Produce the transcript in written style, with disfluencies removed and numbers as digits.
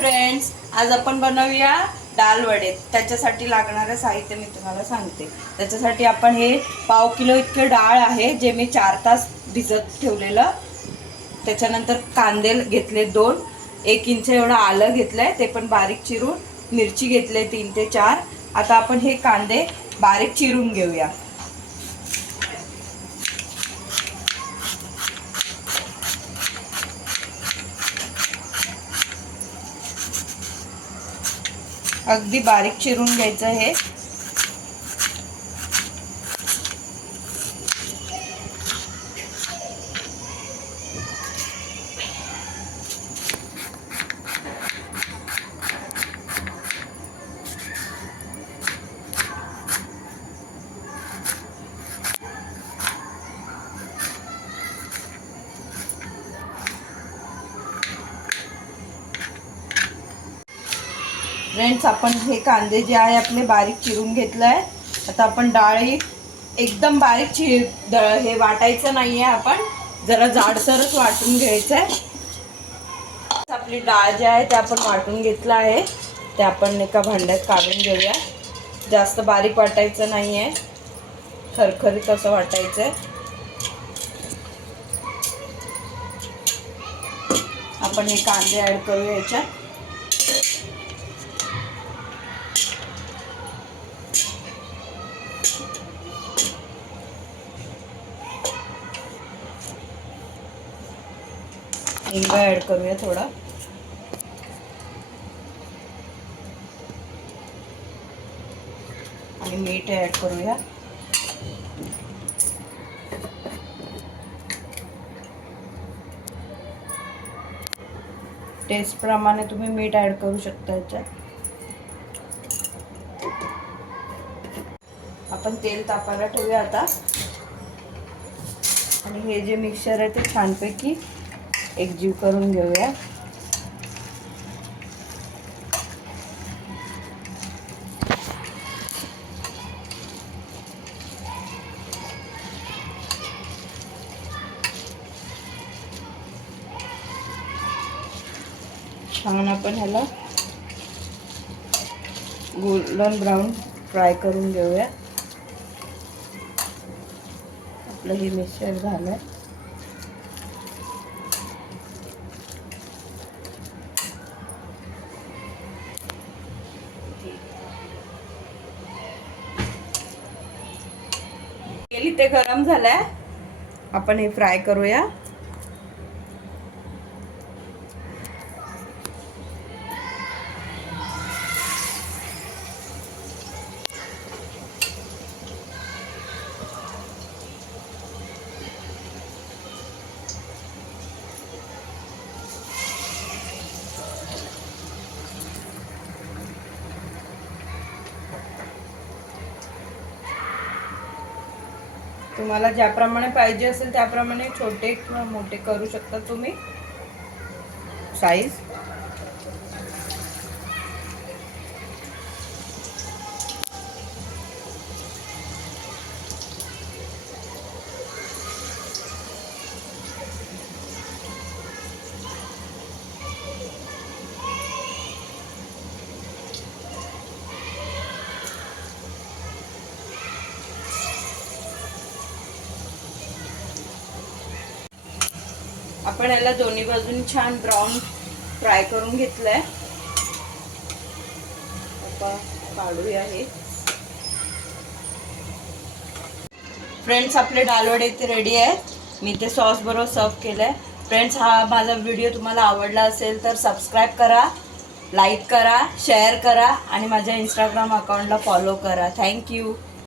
Friends, आज आपण बनवूया दाल वडे। त्याच्यासाठी लागणारे साहित्य मी तुम्हाला सांगते। त्याच्यासाठी आपण हे पाव किलो इतके डाळ आहे जे मी 4 तास भिजत ठेवलेलं। त्याच्यानंतर कांदे घेतले 2, 1 इंच एवढं आलं घेतलंय ते पण बारीक चिरून, मिरची घेतले 3 ते 4। आता आपण हे कांदे बारीक चिरून घेऊया। अगदी बारीक चिरून घ्यायचं हे। फ्रेंड्स, आपण हे कांदे जे आहे आपले बारीक चिरून घेतलंय। आता आपण डाळी एकदम बारीक हे वाटायचं नाहीये, आपण जरा जाडसरच वाटून घ्यायचंय। आपली डाळ जी आहे ते आपण वाटून घेतलं आहे, ते आपण एका भांड्यात काढून घेऊया। जास्त बारीक वाटायचं नाहीये, खरखरीत असं वाटायचंय। आपण हे कांदे ऍड करूया याच्यात। हिंग ऍड करूया थोडा, आणि मीठ ऍड करूया। टेस्ट प्रमाणे तुम्ही मीठ ऍड करू शकता याच्यात। आपण तेल तापायला ठेवूया आता, आणि हे जे मिक्सचर आहे ते छानपैकी एकजीव करून घेऊया। छान आपण ह्याला गोल्डन ब्राउन फ्राय करून घेऊया। आपलं हे मिक्सचर झालंय। तेल इथे गरम झालंय, आपण हे फ्राय करूया। तुम्हाला ज्याप्रमाणे पाहिजे असेल त्याप्रमाणे छोटे किंवा मोठे करू शकता तुम्ही साईज। आपण याला दोन्ही बाजूनी छान ब्राउन फ्राय करून घेतलंय। आता काढूया हे। फ्रेंड्स, आपले दाल वडे इथे रेडी आहेत। मी ते सॉस बरोबर सर्व केलंय। फ्रेंड्स, हा माझा व्हिडिओ तुम्हाला आवडला असेल तर सबस्क्राईब करा, लाईक करा, शेअर करा, आणि माझ्या इंस्टाग्राम अकाउंटला फॉलो करा। थँक्यू।